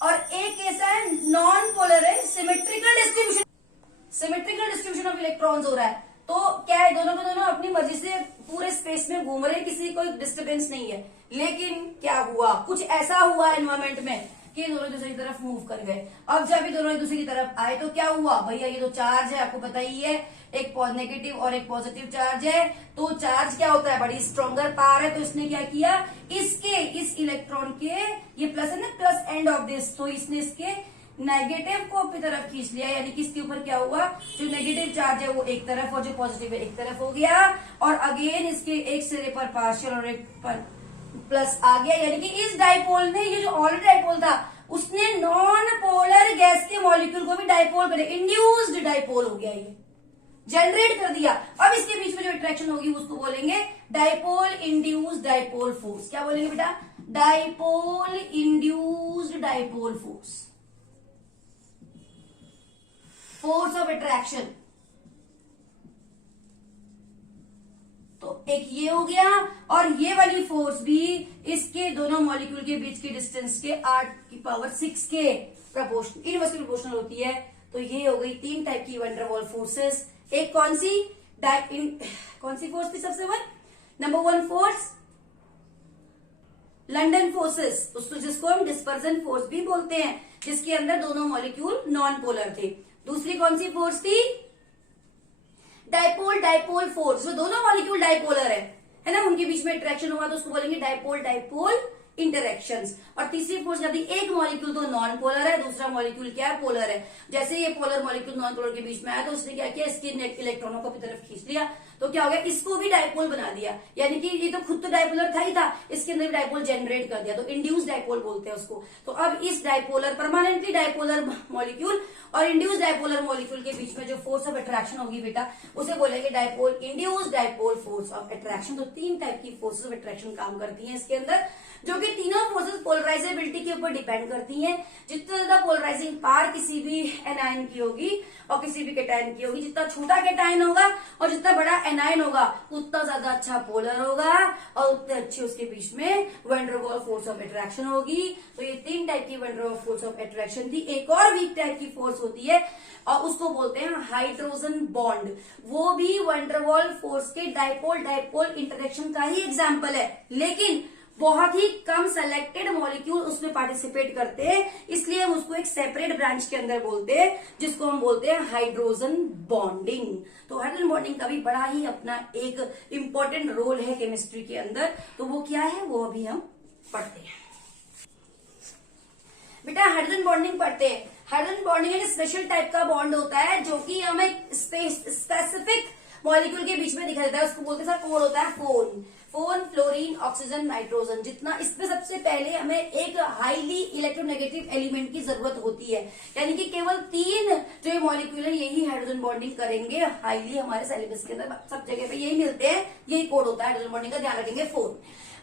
और एक कैसा है, नॉन पोलर है, सिमेट्रिकल डिस्ट्रीब्यूशन ऑफ इलेक्ट्रॉन्स हो रहा है। तो क्या है, दोनों के दोनों अपनी मर्जी से पूरे स्पेस में घूम रहे हैं, किसी कोई डिस्टर्बेंस नहीं है। लेकिन क्या हुआ, कुछ ऐसा हुआ एनवायरमेंट में कि दोनों दूसरे की तरफ मूव कर गए। अब जब ये दोनों एक दूसरे की तरफ आए तो क्या हुआ भैया, ये तो चार्ज है, आपको पता ही है, एक नेगेटिव और एक पॉजिटिव चार्ज है, तो चार्ज क्या होता है, बड़ी स्ट्रॉन्गर पावर है, तो इसने क्या किया, इस इलेक्ट्रॉन के, ये प्लस है ना, प्लस एंड ऑफ दिस, तो इसने इसके नेगेटिव को अपनी तरफ खींच लिया, यानी कि इसके ऊपर क्या हुआ, जो नेगेटिव चार्ज है वो एक तरफ और जो पॉजिटिव है एक तरफ हो गया, और अगेन इसके एक सिरे पर पार्शियल और एक पर प्लस आ गया, यानी कि इस डाइपोल ने, ये जो ऑलरेडी डाइपोल था उसने नॉन पोलर गैस के मॉलिक्यूल को भी डाइपोल करे, इंड्यूस्ड डाइपोल हो गया, ये जनरेट कर दिया। अब इसके बीच में जो अट्रैक्शन होगी उसको बोलेंगे डाइपोल इंड्यूस्ड डाइपोल फोर्स। क्या बोलेंगे बेटा, dipole induced dipole force, force of attraction. तो एक ये हो गया, और ये वाली फोर्स भी इसके दोनों मॉलिक्यूल के बीच के डिस्टेंस के 8⁶ के प्रपोर्शन इनवर्सली प्रोपोर्शनल होती है। तो ये हो गई 3 टाइप की वैन डर वाल्स फोर्सेस। एक कौन सी फोर्स थी सबसे one? Number 1 force London forces, उसको जिसको हम डिस्पर्जन फोर्स भी बोलते हैं, जिसके अंदर दोनों मॉलिक्यूल नॉन पोलर थे। दूसरी कौन सी फोर्स थी? डाइपोल फोर्स, जो दोनों मॉलिक्यूल डाइपोलर है ना, उनके बीच में अट्रैक्शन हुआ तो उसको बोलेंगे डाइपोल इंटरेक्शंस। और तीसरी फोर्स यदि एक मॉलिक्यूल तो नॉन पोलर है, दूसरा मॉलिक्यूल क्या है? पोलर है। जैसे ये पोलर मॉलिक्यूल नॉन पोलर के बीच में आया तो उसने क्या किया? इसके इलेक्ट्रॉनों को अपनी तरफ खींच लिया, तो क्या हो गया? इसको भी डाइपोल बना दिया, यानी कि ये तो खुद तो डाइपोलर था ही था, इसके अंदर भी डाइपोल जनरेट कर दिया, तो इंड्यूस डाइपोल बोलते हैं उसको। तो अब इस डाइपोलर परमानेंटली डाइपोलर मॉलिक्यूल और इंड्यूस डाइपोलर मॉलिक्यूल के बीच में जो फोर्स ऑफ अट्रैक्शन होगी बेटा, उसे बोलेंगे dipole induced dipole force of attraction. तो 3 टाइप की फोर्सेस ऑफ अट्रैक्शन काम करती हैं इसके अंदर, जो कि तीनों फोर्सेस पोलराइजेबिलिटी के ऊपर डिपेंड करती हैं। जितना ज्यादा पोलराइजिंग पावर किसी भी एनायन की होगी और किसी भी कैटायन की होगी, जितना छोटा कैटायन होगा और जितना बड़ा एनायन होगा, उतना ज्यादा अच्छा पोलर होगा और उतने अच्छे उसके बीच में van der Waals force of attraction होगी। तो ये 3 टाइप की van der Waals force of attraction थी। एक और वीक टाइप की फोर्स होती है और उसको बोलते हैं हाइड्रोजन बॉन्ड। वो भी वैन डर वाल्स फोर्स के डाइपोल इंटरेक्शन का ही एग्जाम्पल है, लेकिन बहुत ही कम सेलेक्टेड मॉलिक्यूल उसमें पार्टिसिपेट करते हैं, इसलिए हम उसको एक सेपरेट ब्रांच के अंदर बोलते हैं, जिसको हम बोलते हैं हाइड्रोजन बॉन्डिंग। तो हाइड्रोजन बॉन्डिंग का भी बड़ा ही अपना एक इंपॉर्टेंट रोल है केमिस्ट्री के अंदर। तो वो क्या है, वो अभी हम पढ़ते हैं। बेटा हाइड्रोजन बॉन्डिंग पढ़ते हैं। हाइड्रोजन बॉन्डिंग एक स्पेशल टाइप का बॉन्ड होता है जो कि हमें स्पेसिफिक मॉलिक्यूल के बीच में दिखाई देता है, उसको बोलते हैं, कोड होता है फोन, फ्लोरीन, ऑक्सीजन, नाइट्रोजन। जितना इसमें सबसे पहले हमें एक हाईली इलेक्ट्रोनेगेटिव एलिमेंट की जरूरत होती है, यानी कि केवल 3 जो मॉलिक्यूल है यही हाइड्रोजन बॉन्डिंग करेंगे हाईली। हमारे सिलेबस के अंदर सब जगह पे यही मिलते हैं, यही कोड होता है हाइड्रोजन बॉन्डिंग का, ध्यान रखेंगे 4।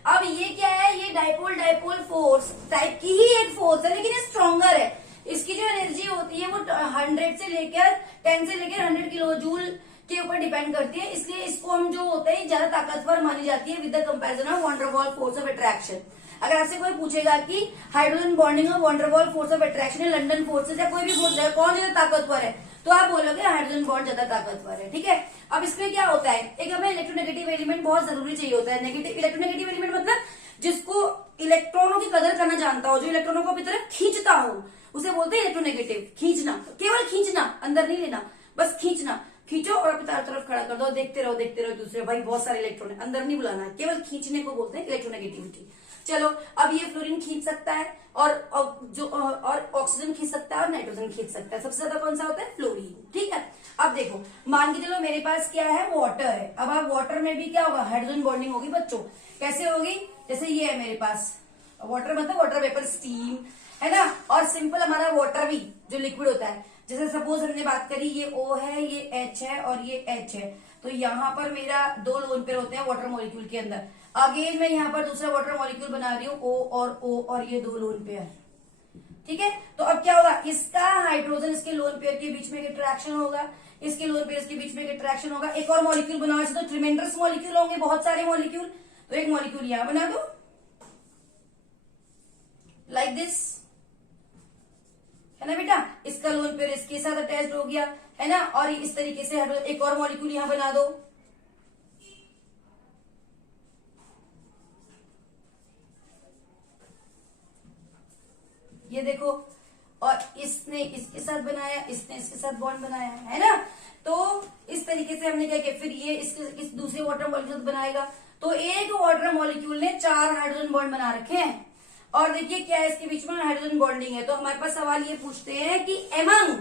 अब ये क्या है? ये डाइपोल फोर्स टाइप की ही एक फोर्स है, लेकिन ये स्ट्रॉन्गर है। इसकी जो एनर्जी होती है वो 100 से लेकर 10 से लेकर 100 किलो जूल के ऊपर डिपेंड करती है, इसलिए इसको हम जो होते हैं ज्यादा ताकतवर मानी जाती है with the comparison of van der Waals force of attraction. अगर आपसे कोई पूछेगा कि हाइड्रोजन बॉन्डिंग और van der Waals force of attraction है, लंडन फोर्सेस या कोई भी फोर्स है, कौन ज्यादा ताकतवर है, तो आप बोलोगे हाइड्रोजन बॉन्ड ज्यादा ताकतवर है। ठीक है, अब इसमें क्या होता है? एक हमें इलेक्ट्रोनेगेटिव एलिमेंट बहुत जरूरी चाहिए होता है। इलेक्ट्रोनेगेटिव एलिमेंट मतलब जिसको इलेक्ट्रॉनों की कदर करना जानता हो, जो इलेक्ट्रॉनों को अपनी तरफ खींचता हो, उसे बोलते हैं इलेक्ट्रोनेगेटिव। खींचना, केवल खींचना, अंदर नहीं लेना, बस खींचना। खींचो और अपनी तरफ खड़ा कर दो, देखते रहो दूसरे, भाई बहुत सारे इलेक्ट्रॉन है, अंदर नहीं बुलाना, केवल खींचने को बोलते हैं इलेक्ट्रोनेगेटिविटी। चलो, अब ये फ्लोरीन खींच सकता है और ऑक्सीजन खींच सकता है और नाइट्रोजन खींच सकता है। सबसे ज्यादा कौन सा होता है? फ्लोरीन। ठीक है, अब देखो, मान के चलो मेरे पास क्या है? वाटर है। अब आप वाटर में भी क्या होगा? हाइड्रोजन बॉन्डिंग होगी बच्चों। कैसे होगी? जैसे ये है मेरे पास वाटर, मतलब वाटर वेपर, स्टीम है ना, और सिंपल हमारा वाटर भी जो लिक्विड होता है, जैसे सपोज हमने बात करी, ये O है, ये H है और ये H है, तो यहाँ पर मेरा 2 लोन पेयर होते हैं वाटर मॉलिक्यूल के अंदर। अगेन मैं यहाँ पर दूसरा वाटर मॉलिक्यूल बना रही हूँ, O और ये 2 लोन पेयर। ठीक है, तो अब क्या होगा? इसका हाइड्रोजन इसके लोन पेयर के बीच में एक अट्रैक्शन होगा, इसके लोन पेयर के बीच में एक अट्रैक्शन होगा। एक और मॉलिक्यूल बनाओ, ऐसे तो ट्रिमेंडस मॉलिक्यूल होंगे, बहुत सारे मॉलिक्यूल, तो एक मॉलिक्यूल यहाँ बना दो लाइक दिस, है ना बेटा। इसका लोन पेयर इसके साथ अटैच्ड हो गया, है ना, और इस तरीके से एक और मॉलिक्यूल यहां बना दो। ये देखो, और इसने इसके साथ बनाया, इसने इसके साथ बॉन्ड बनाया, है ना। तो इस तरीके से हमने क्या किया, फिर ये इस दूसरे वाटर मॉलिक्यूल बनाएगा। तो एक वाटर मॉलिक्यूल ने 4 हाइड्रोजन बॉन्ड बना रखे हैं, और देखिए क्या है इसके बीच में? हाइड्रोजन बॉन्डिंग है। तो हमारे पास सवाल ये पूछते हैं कि एमंग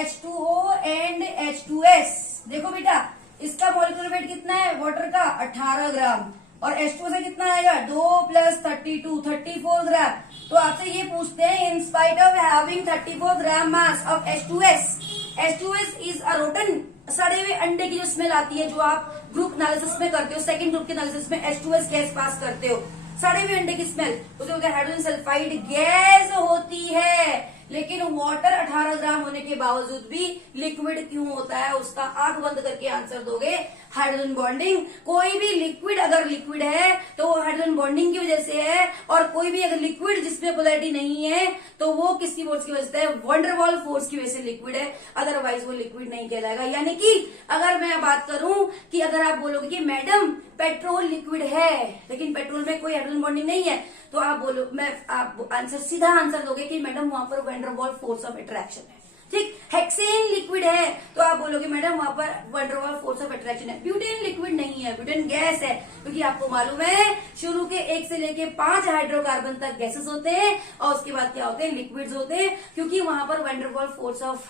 H2O एंड H2S, देखो बेटा इसका मॉलिक्यूलर वेट कितना है वाटर का? 18 ग्राम, और H2O से कितना आएगा? 2 + 32 34 ग्राम। तो आपसे ये पूछते हैं, in spite of having 34 gram mass of H2S is a rotten, सड़े हुए अंडे की जो स्मेल आती है, जो आप ग्रुप एनालिसिस में करते हो, सेकंड ग्रुप के एनालिसिस में H2S गैस पास करते हो, सड़े हुए अंडे की स्मेल, उसे बोलते हैं हाइड्रोजन सल्फाइड गैस होती है। लेकिन वाटर 18 ग्राम होने के बावजूद भी लिक्विड क्यों होता है, उसका आंख बंद करके आंसर दोगे, हाइड्रोजन बॉन्डिंग। कोई भी लिक्विड अगर लिक्विड है तो वो हाइड्रोजन बॉन्डिंग की वजह से है, और कोई भी अगर लिक्विड जिसमें पोलैरिटी नहीं है तो वो किसकी फोर्स की वजह से है, वंडरवॉल फोर्स की वजह से लिक्विड है, अदरवाइज वो लिक्विड नहीं कहलाएगा। यानी कि अगर मैं बात करूं कि अगर आप बोलोगे कि मैडम पेट्रोल लिक्विड है लेकिन पेट्रोल में कोई हाइड्रोजन बॉन्डिंग नहीं है, तो आप बोलो, आप आंसर सीधा आंसर दोगे कि मैडम वहां पर वंडरवॉल फोर्स ऑफ अट्रैक्शन है। ठीक, हेक्सेन लिक्विड है तो आप बोलोगे मैडम वहां पर वंडरवॉल फोर्स ऑफ अट्रैक्शन है। ब्यूटेन लिक्विड नहीं है, ब्यूटेन गैस है, क्योंकि आपको मालूम है शुरू के 1 से लेके 5 हाइड्रोकार्बन तक गैसेस होते हैं और उसके बाद क्या होते हैं, लिक्विड्स होते हैं, क्योंकि वहां पर वंडरवॉल फोर्स ऑफ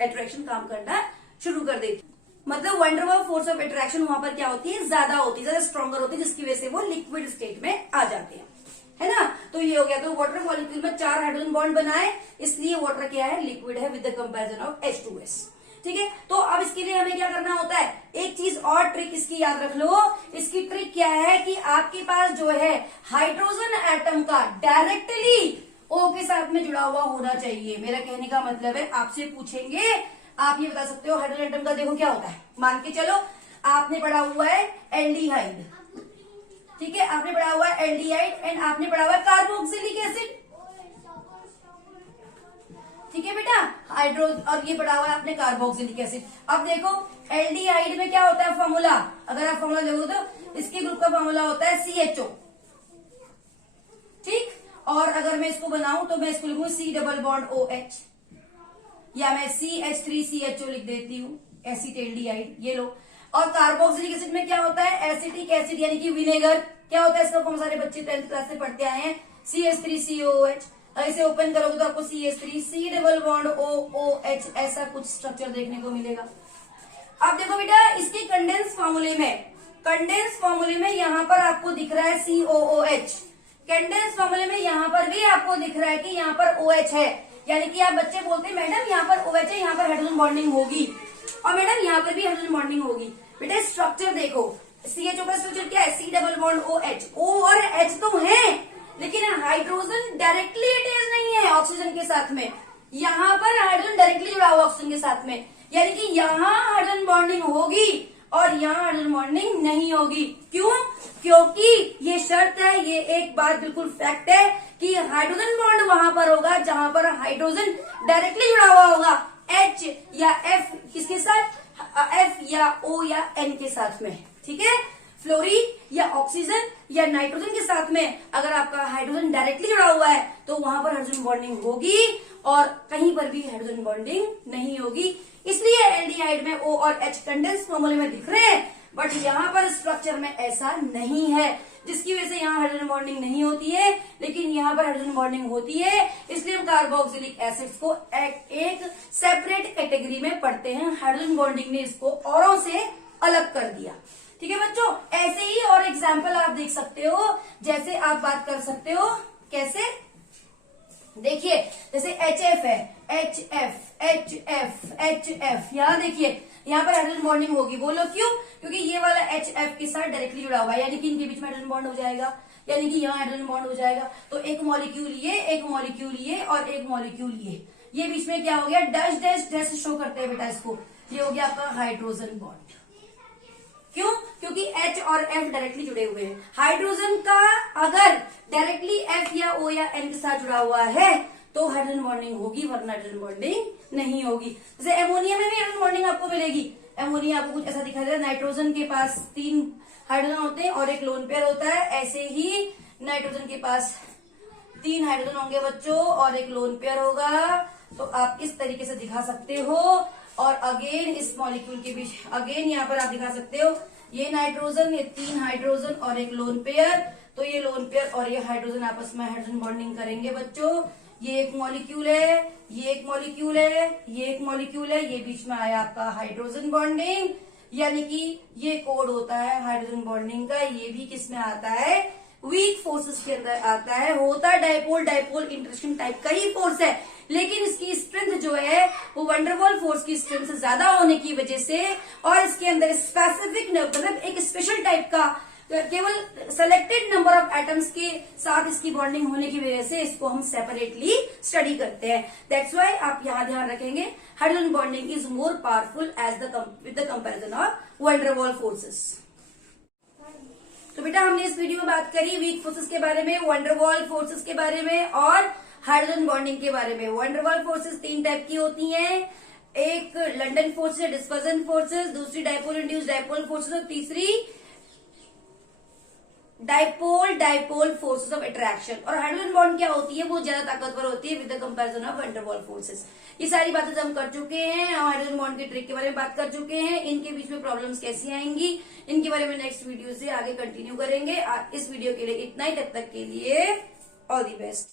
अट्रैक्शन काम करना शुरू कर देती है। मतलब वंडरवॉल फोर्स ऑफ अट्रैक्शन वहां पर क्या होती है, ज्यादा होती है, ज्यादा स्ट्रॉन्गर होती है, जिसकी वजह से वो लिक्विड स्टेट में आ जाते हैं, है ना। तो ये हो गया। तो वाटर मॉलिक्यूल में 4 हाइड्रोजन बॉन्ड बनाए, इसलिए वाटर क्या है, लिक्विड है with the comparison of H2S। ठीक है, तो अब इसके लिए हमें क्या करना होता है, एक चीज और ट्रिक इसकी याद रख लो। इसकी ट्रिक क्या है कि आपके पास जो है हाइड्रोजन एटम का डायरेक्टली O के साथ में जुड़ा हुआ होना चाहिए। मेरा कहने का मतलब है, आपसे पूछेंगे, आप ये बता सकते हो हाइड्रोजन एटम का देखो क्या होता है। मान के चलो आपने पढ़ा हुआ है एल्डिहाइड, ठीक है, आपने पढ़ा हुआ है एल्डिहाइड एंड आपने पढ़ा हुआ है कार्बोक्सिलिक एसिड, ठीक है बेटा, हाइड्रो, और ये पढ़ा हुआ है आपने कार्बोक्सिलिक एसिड। अब देखो एल्डिहाइड में क्या होता है फॉर्मूला, अगर आप फॉर्मूला देखो तो इसके ग्रुप का फॉर्मूला होता है CHO, ठीक। और अगर मैं इसको बनाऊं तो मैं इसको लिखूंगी C डबल बॉन्ड OH, या मैं CH3CHO लिख देती हूँ, एसिटेल्डिहाइड, ये लो। और कार्बोक्सिलिक एसिड में क्या होता है, एसिटिक एसिड यानी कि विनेगर। क्या होता है इसका, बहुत सारे बच्चे 10th क्लास से पढ़ते आए हैं, CH3COOH। इसे ओपन करोगे तो आपको CH3C डबल बॉन्ड OOH ऐसा कुछ स्ट्रक्चर देखने को मिलेगा। अब देखो बेटा इसके कंडेंस फॉर्मूले में यहाँ पर आपको दिख रहा है COOH, कंडेंस फॉर्मूले में यहाँ पर भी आपको दिख रहा है कि यहाँ पर OH है, यानी कि आप बच्चे बोलते हैं मैडम यहाँ पर OH है, यहाँ पर हाइड्रोजन बॉन्डिंग होगी, और मैडम यहाँ पर भी हाइड्रोजन बॉन्डिंग होगी। बेटा स्ट्रक्चर देखो, CHO का स्ट्रक्चर क्या है, C double bond OH, O और H तो है, लेकिन हाइड्रोजन डायरेक्टली अटैच नहीं है ऑक्सीजन के साथ में। यहाँ पर हाइड्रोजन डायरेक्टली जुड़ा हुआ ऑक्सीजन के साथ में, यानी कि यहाँ हाइड्रोजन बॉन्डिंग होगी और यहाँ हाइड्रोजन बॉन्डिंग नहीं होगी। क्यों? क्योंकि ये शर्त है, ये एक बात बिल्कुल फैक्ट है कि हाइड्रोजन बॉन्ड वहां पर होगा जहां पर हाइड्रोजन डायरेक्टली जुड़ा हुआ होगा H या F, किसके साथ, F या O या N के साथ में, ठीक है। फ्लोरीन या ऑक्सीजन या नाइट्रोजन के साथ में अगर आपका हाइड्रोजन डायरेक्टली जुड़ा हुआ है तो वहां पर हाइड्रोजन बॉन्डिंग होगी और कहीं पर भी हाइड्रोजन बॉन्डिंग नहीं होगी। इसलिए एल्डिहाइड में O और H कंडेंस फॉर्मूले में दिख रहे हैं, बट यहाँ पर स्ट्रक्चर में ऐसा नहीं है, जिसकी वजह से यहाँ हाइड्रोजन बॉन्डिंग नहीं होती है, लेकिन यहाँ पर हाइड्रोजन बॉन्डिंग होती है। इसलिए हम कार्बोक्सिलिक एसिड्स को एक सेपरेट कैटेगरी में पढ़ते हैं। हाइड्रोजन बॉन्डिंग ने इसको औरों से अलग कर दिया, ठीक है बच्चों। ऐसे ही और एग्जाम्पल आप देख सकते हो, जैसे आप बात कर सकते हो, कैसे देखिए, जैसे HF है, HF, यहाँ देखिए, यहाँ पर हाइड्रोजन बॉन्डिंग होगी, बोलो क्यों? क्योंकि ये वाला HF के साथ डायरेक्टली जुड़ा हुआ है, यानी कि इनके बीच में हाइड्रोजन बॉन्ड हो जाएगा, यानी कि यहाँ हाइड्रोजन बॉन्ड हो जाएगा। तो एक मॉलिक्यूल ये, एक मॉलिक्यूल ये और एक मॉलिक्यूल ये बीच में क्या हो गया, डैश डैश डैश शो करते हैं बेटा इसको, ये हो गया आपका हाइड्रोजन बॉन्ड। क्यों? क्योंकि H और F डायरेक्टली जुड़े हुए हैं। हाइड्रोजन का अगर डायरेक्टली F या O या N के साथ जुड़ा हुआ है तो हाइड्रोजन बॉन्डिंग होगी, वरना हाइड्रोजन बॉन्डिंग नहीं होगी। जैसे एमोनिया में भी हाइड्रोजन बॉन्डिंग आपको मिलेगी। एमोनिया आपको कुछ ऐसा दिखाई दे रहा है, नाइट्रोजन के पास 3 हाइड्रोजन होते हैं और एक लोन पेयर होता है, ऐसे ही नाइट्रोजन के पास 3 हाइड्रोजन होंगे बच्चों और एक लोन पेयर होगा। तो आप इस तरीके से दिखा सकते हो। और अगेन इस मॉलिक्यूल के बीच अगेन यहाँ पर आप दिखा सकते हो, ये नाइट्रोजन, ये 3 हाइड्रोजन और एक लोन पेयर। तो ये लोन पेयर और ये हाइड्रोजन आपस में हाइड्रोजन बॉन्डिंग करेंगे बच्चों। ये एक मॉलिक्यूल है, ये एक मॉलिक्यूल है, ये एक मॉलिक्यूल है, ये बीच में आया आपका हाइड्रोजन बॉन्डिंग, यानी कि ये कोड होता है हाइड्रोजन बॉन्डिंग का। ये भी किस में आता है, वीक फोर्सेस के अंदर आता है। होता डाइपोल डाइपोल इंटरेक्शन टाइप का ही फोर्स है, लेकिन इसकी स्ट्रेंथ जो है वो वंडरवॉल फोर्स की स्ट्रेंथ से ज्यादा होने की वजह से और इसके अंदर स्पेसिफिक मतलब एक स्पेशल टाइप का केवल सेलेक्टेड नंबर ऑफ एटम्स के साथ इसकी बॉन्डिंग होने की वजह से इसको हम सेपरेटली स्टडी करते हैं। दैट्स वाई आप यहाँ ध्यान रखेंगे hydrogen bonding is more powerful with the comparison of van der Waals forces. तो बेटा हमने इस वीडियो में बात करी वीक फोर्सेस के बारे में, वैन डर वाल्स फोर्सेस के बारे में और हाइड्रोजन बॉन्डिंग के बारे में। Van der Waals forces 3 type की होती हैं, एक लंडन फोर्सेस, डिस्पर्जन फोर्सेस, दूसरी डायपोल इंड्यूस डायपोल फोर्सेस और तीसरी डायपोल फोर्सेस ऑफ अट्रैक्शन। और हाइड्रोजन बॉन्ड क्या होती है, वो ज्यादा ताकतवर होती है with the comparison of van der Waals forces. ये सारी बातें हम कर चुके हैं और हाइड्रोजन बॉन्ड के ट्रिक के बारे में बात कर चुके हैं। इनके बीच में प्रॉब्लम्स कैसी आएंगी, इनके बारे में नेक्स्ट वीडियो से आगे कंटिन्यू करेंगे। इस वीडियो के लिए इतना ही, तब तक के लिए ऑल दी बेस्ट।